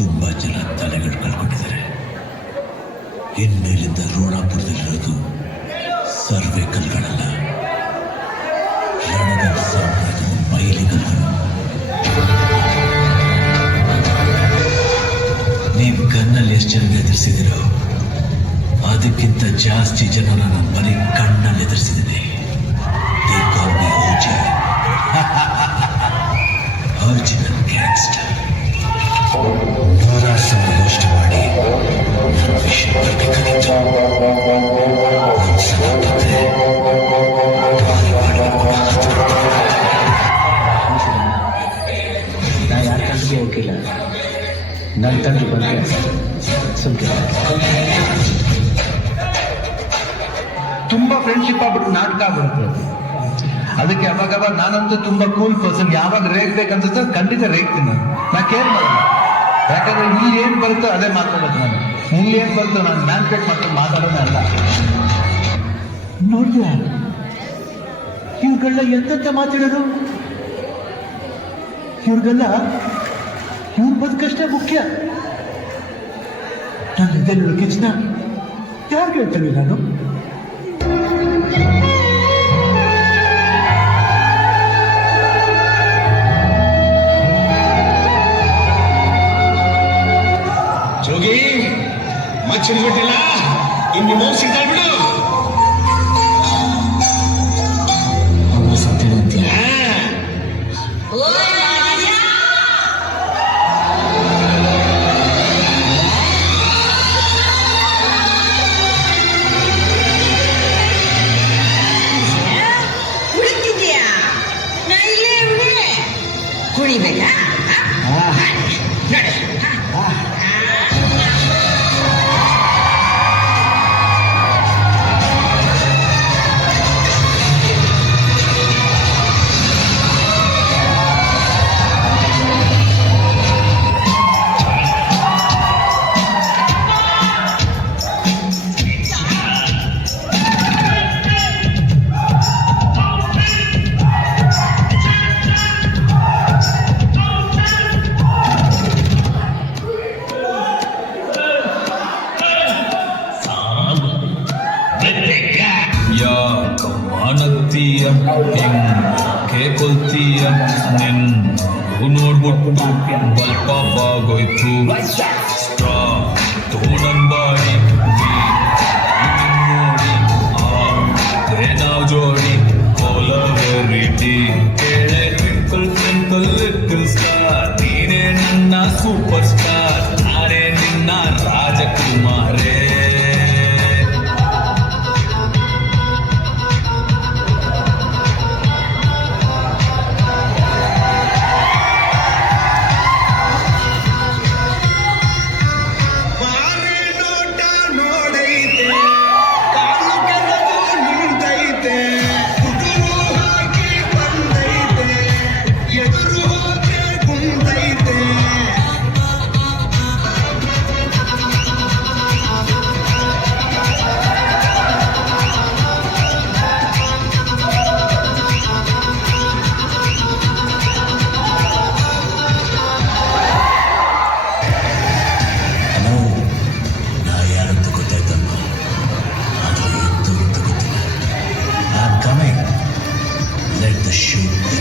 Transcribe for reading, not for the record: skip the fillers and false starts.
ತುಂಬಾ ಜನ ತಲೆಗಳು ಕಳ್ಕೊಂಡಿದ್ದಾರೆ. ಇನ್ಮೇಲಿಂದ ರೋಣಾಪುರದಲ್ಲಿರೋದು ಸರ್ವೆ ಕಲ್ಗಳಲ್ಲ, ರಣಗಲ್ ಸಾಮ್ರಾಜ್ಯದ ಮೈಲಿಗಲ್ಗಳು. ನೀವು ಕಣ್ಣಲ್ಲಿ ಎಷ್ಟು ಜನ ಎದುರಿಸಿದಿರೋ ಅದಕ್ಕಿಂತ ಜಾಸ್ತಿ ಜನ ನಾನು ಬರೀ ಕಣ್ಣಲ್ಲಿ ಎದುರಿಸಿದ್ದೀನಿ. Original gangster. ನೂರಾರು ಸಲ ಯೋಚನೆ ಮಾಡಿ ನನ್ನ ವಿಷಯ ಬರಬೇಕಾಗಿತ್ತು. ಒಂದ್ಸಲ ಬಂದ್ರೆ ನಾ ಯಾರ ತಂಡಿಗೆ ಹೋಗಿಲ್ಲ, ನನ್ನ ತಂಡಿ ಬಂದರೆ ಸುಮ್ಕೆ ತುಂಬಾ ಫ್ರೆಂಡ್ಶಿಪ್ ಆಗ್ಬಿಟ್ಟು ನಾಟಕ ಆಗ್ಬಿಡುತ್ತೆ. ಅದಕ್ಕೆ ಅವಾಗ ನಾನಂತೂ ತುಂಬಾ ಕೂಲ್ ಪರ್ಸನ್. ಯಾವಾಗ ರೇಗ್ಬೇಕನ್ಸುತ್ತೆ ಖಂಡಿತ ರೇಗ್ತೀನಿ. ನಾ ಕೇರ್ ಮಾಡಿ, ಯಾಕಂದ್ರೆ ಇಲ್ಲಿ ಏನ್ ಬರುತ್ತೋ ಅದೇ ಮಾತಾಡೋದು. ನಾನು ಇಲ್ಲಿ ಏನ್ ಬರುತ್ತೋ ನಾನು ಮ್ಯಾನ್ಪೇಟ್ ಮಾಡ್ಕೊಂಡು ಮಾತಾಡೋದೇ ಅಲ್ಲ. ನೋಡಿದ್ಯಾ ಇವ್ರಿಗೆಲ್ಲ ಎಂತೆಂತ ಮಾತಾಡೋದು? ಇವ್ರಿಗೆಲ್ಲ ಇವ್ರ ಬದುಕಷ್ಟೇ ಮುಖ್ಯ. ನಾನು ಇದೆಲ್ಲ ಕಿಚ್ನ ಯಾರು ಹೇಳ್ತೇನೆ ನಾನು? ಜೋಗಿ ಮಚ್ಚರಿ ಬಿಟ್ಟಿಲ್ಲ, ಇನ್ನು ಮೌ ಸಿಗ್ತಾ ಬಿಡು. ಕುಳಿತಿದ್ಯಾ? ನಾ ಇಲ್ಲೇ ಕುಣಿಬೇಕಾ? ನಡೆ. ಯಾಕಮಾನತ್ತೀಯ ಹೆಂಗೆ ಕೊಲ್ತೀಯ ನಿನ್ನ ನೋಡ್ಬಿಟ್ಟು ಬಲ್ಪ ಬಾಗೋಯ್ತು. ಸ್ಟ್ರಾ ತೋಣನ್ ಬಾಡಿ ನೋಡಿ ನಾವು ಜೋಡಿ ಕೊಲವೆರಿಟಿ ಕೇಳೆ ಟ್ವಿಂಕಲ್ ಟ್ವಿಂಕಲ್ ಲಿಟಲ್ ಸ್ಟಾರ್. ನೀನೇ ನನ್ನ ಸೂಪರ್ ಸ್ಟಾರ್, ನಾನೇ ನಿನ್ನ ರಾಜಕುಮಾರೇ. Let the shoot